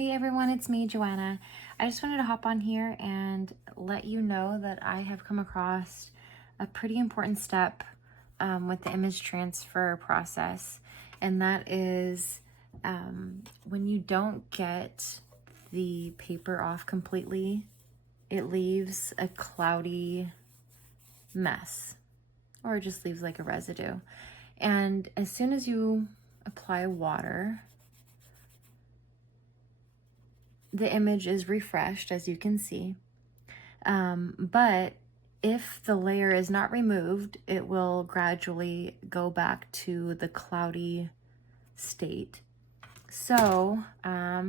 Hey everyone, it's me, Joanna. I just wanted to hop on here and let you know that I have come across a pretty important step with the image transfer process, and that is when you don't get the paper off completely, it leaves a cloudy mess, or it just leaves like a residue. And as soon as you apply water, the image is refreshed, as you can see. But if the layer is not removed, it will gradually go back to the cloudy state. So I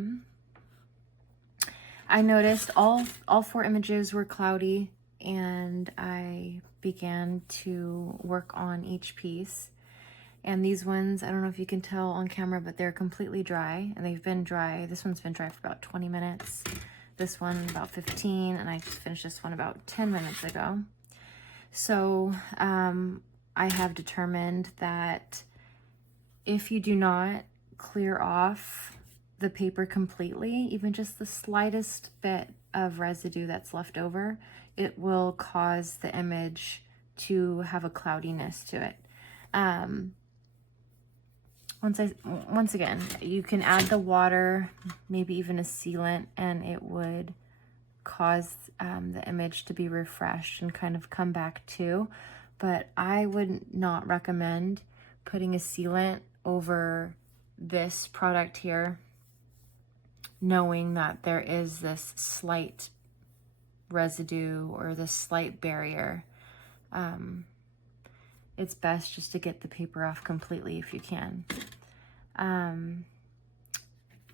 noticed all four images were cloudy, and I began to work on each piece. And these ones, I don't know if you can tell on camera, but they're completely dry, and they've been dry. This one's been dry for about 20 minutes. This one about 15, and I just finished this one about 10 minutes ago. So I have determined that if you do not clear off the paper completely, even just the slightest bit of residue that's left over, it will cause the image to have a cloudiness to it. Once again, you can add the water, maybe even a sealant, and it would cause the image to be refreshed and kind of come back to. But I would not recommend putting a sealant over this product here, knowing that there is this slight residue or this slight barrier. It's best just to get the paper off completely if you can.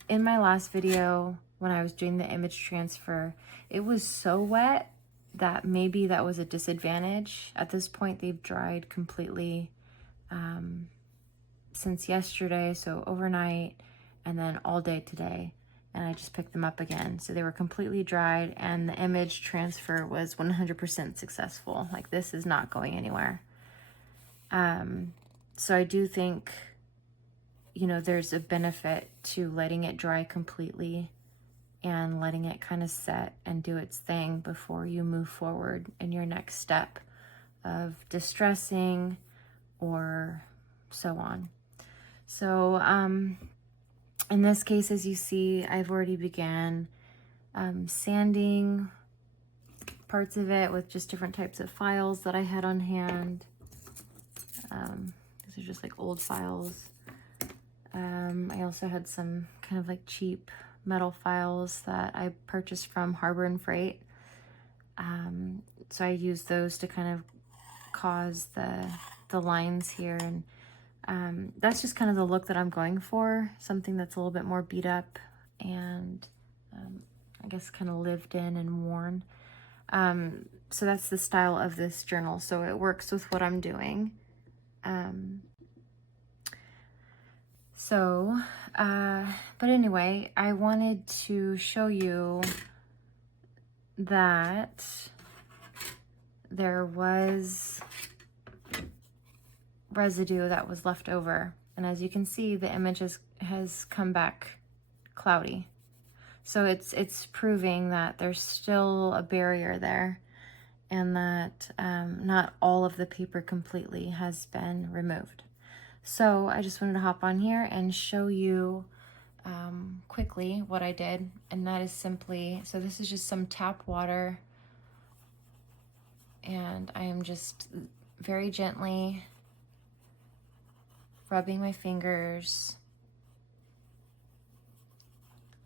In my last video, when I was doing the image transfer, it was so wet that maybe that was a disadvantage. At this point, they've dried completely since yesterday, so overnight, and then all day today, and I just picked them up again. So they were completely dried, and the image transfer was 100% successful. Like, this is not going anywhere. So I do think, you know, there's a benefit to letting it dry completely and letting it kind of set and do its thing before you move forward in your next step of distressing or so on. So in this case, as you see, I've already began sanding parts of it with just different types of files that I had on hand. These are just like old files. I also had some kind of like cheap metal files that I purchased from Harbor and Freight. So I used those to kind of cause the lines here, and that's just kind of the look that I'm going for, something that's a little bit more beat up and I guess kind of lived in and worn. So that's the style of this journal, so it works with what I'm doing. But anyway, I wanted to show you that there was residue that was left over. And as you can see, the image has come back cloudy. So it's proving that there's still a barrier there, and that not all of the paper completely has been removed. So I just wanted to hop on here and show you quickly what I did, and that is simply, so this is just some tap water, and I am just very gently rubbing my fingers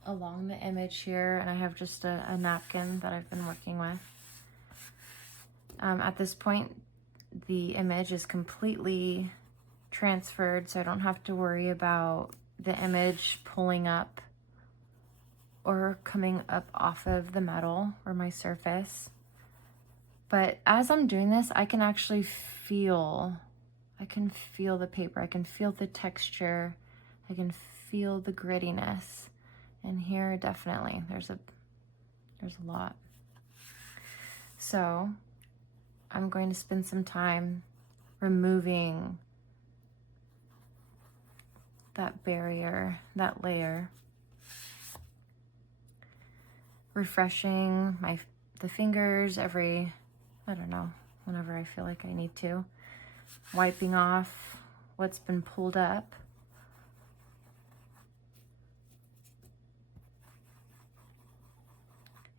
along the image here, and I have just a napkin that I've been working with. At this point, the image is completely transferred, so I don't have to worry about the image pulling up or coming up off of the metal or my surface. But as I'm doing this, I can actually feel the paper, I can feel the texture, I can feel the grittiness. And here, definitely, there's a lot. So I'm going to spend some time removing that barrier, that layer. refreshing the fingers every, I don't know, whenever I feel like I need to. Wiping off what's been pulled up.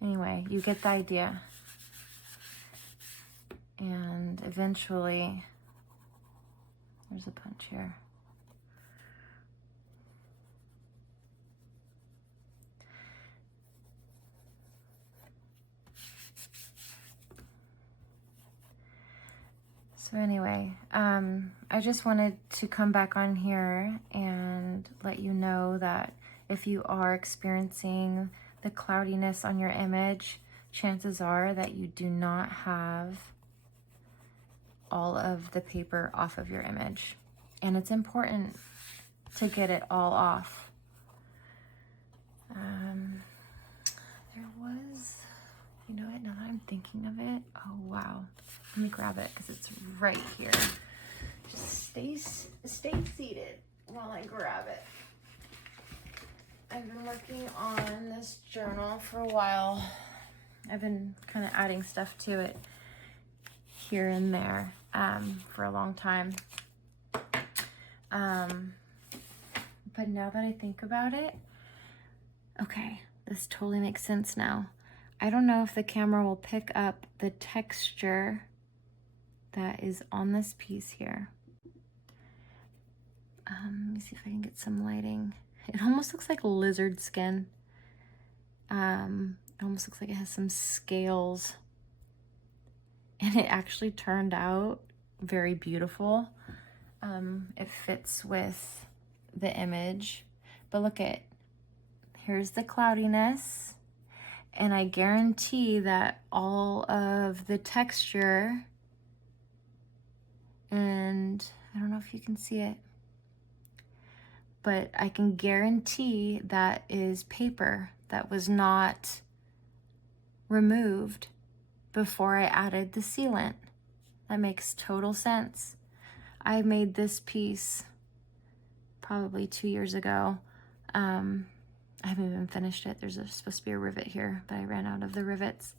Anyway, you get the idea. And eventually, there's a punch here. So anyway, I just wanted to come back on here and let you know that if you are experiencing the cloudiness on your image, chances are that you do not have all of the paper off of your image. And it's important to get it all off. There was, you know what, now that I'm thinking of it, oh wow. Let me grab it because it's right here. Just stay seated while I grab it. I've been working on this journal for a while. I've been kind of adding stuff to it here and there for a long time. But now that I think about it, okay, this totally makes sense now. I don't know if the camera will pick up the texture that is on this piece here. Let me see if I can get some lighting. It almost looks like lizard skin. It almost looks like it has some scales. And it actually turned out very beautiful. It fits with the image. But look at, here's the cloudiness. And I guarantee that all of the texture, and I don't know if you can see it, but I can guarantee that is paper that was not removed before I added the sealant. That makes total sense. I made this piece probably 2 years ago. I haven't even finished it. There's supposed to be a rivet here, but I ran out of the rivets.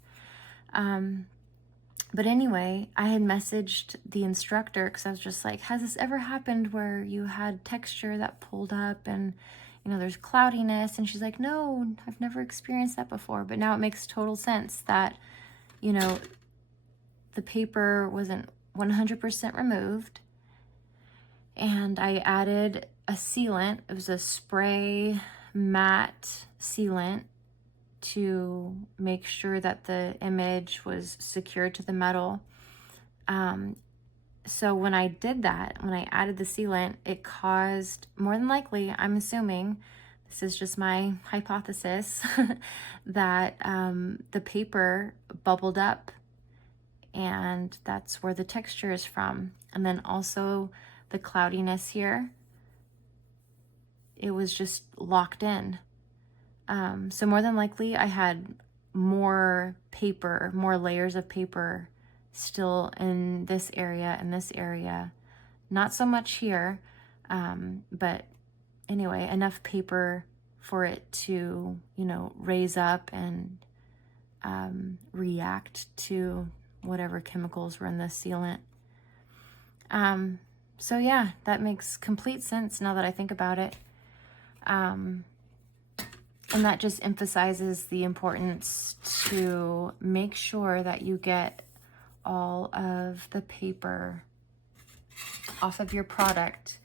But anyway, I had messaged the instructor because I was just like, has this ever happened where you had texture that pulled up and, you know, there's cloudiness? And she's like, no, I've never experienced that before. But now it makes total sense that, you know, the paper wasn't 100% removed. And I added a sealant. It was a spray matte sealant to make sure that the image was secured to the metal. So when I did that, when I added the sealant, it caused, more than likely, I'm assuming, this is just my hypothesis, that the paper bubbled up, and that's where the texture is from. And then also the cloudiness here, it was just locked in. So more than likely I had more paper, more layers of paper still in this area and this area. Not so much here, but anyway, enough paper for it to, you know, raise up and react to whatever chemicals were in the sealant. So yeah, that makes complete sense now that I think about it. And that just emphasizes the importance to make sure that you get all of the paper off of your product,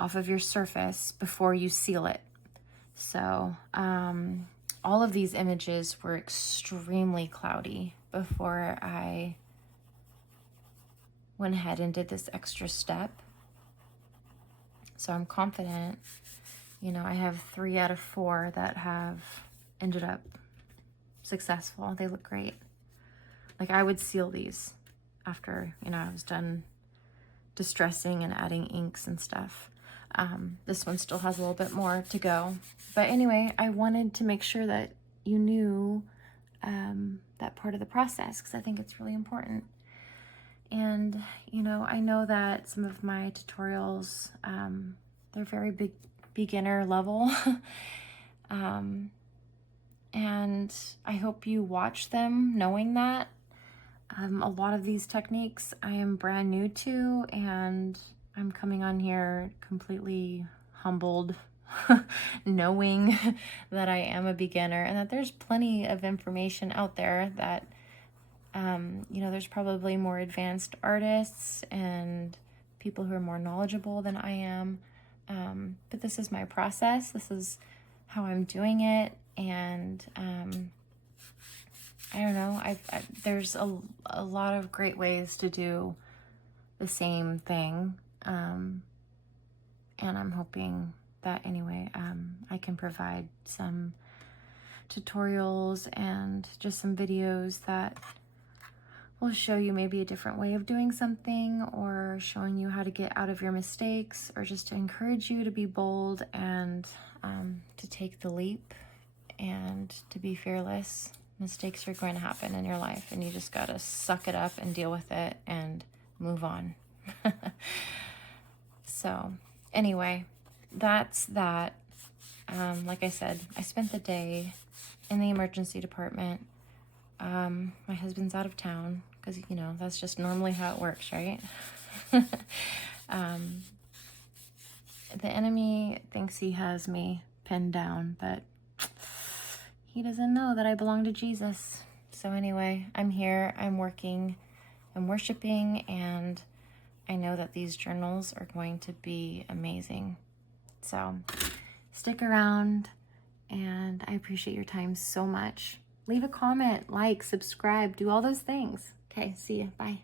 off of your surface before you seal it. So all of these images were extremely cloudy before I went ahead and did this extra step. So I'm confident. You know, I have 3 out of 4 that have ended up successful. They look great. Like, I would seal these after, you know, I was done distressing and adding inks and stuff. This one still has a little bit more to go. But anyway, I wanted to make sure that you knew that part of the process, because I think it's really important. And, you know, I know that some of my tutorials, they're very beginner level. and I hope you watch them knowing that. A lot of these techniques I am brand new to, and I'm coming on here completely humbled, knowing that I am a beginner and that there's plenty of information out there that, you know, there's probably more advanced artists and people who are more knowledgeable than I am. But this is my process. This is how I'm doing it. And I don't know, there's a lot of great ways to do the same thing. And I'm hoping that anyway, I can provide some tutorials and just some videos that will show you maybe a different way of doing something, or showing you how to get out of your mistakes, or just to encourage you to be bold and to take the leap and to be fearless. Mistakes are going to happen in your life, and you just got to suck it up and deal with it and move on. So anyway, that's that. Like I said, I spent the day in the emergency department. My husband's out of town because, you know, that's just normally how it works, right? The enemy thinks he has me pinned down, but he doesn't know that I belong to Jesus. So anyway, I'm here, I'm working, I'm worshiping, and I know that these journals are going to be amazing. So stick around, and I appreciate your time so much. Leave a comment, like, subscribe, do all those things. Okay, see you. Bye.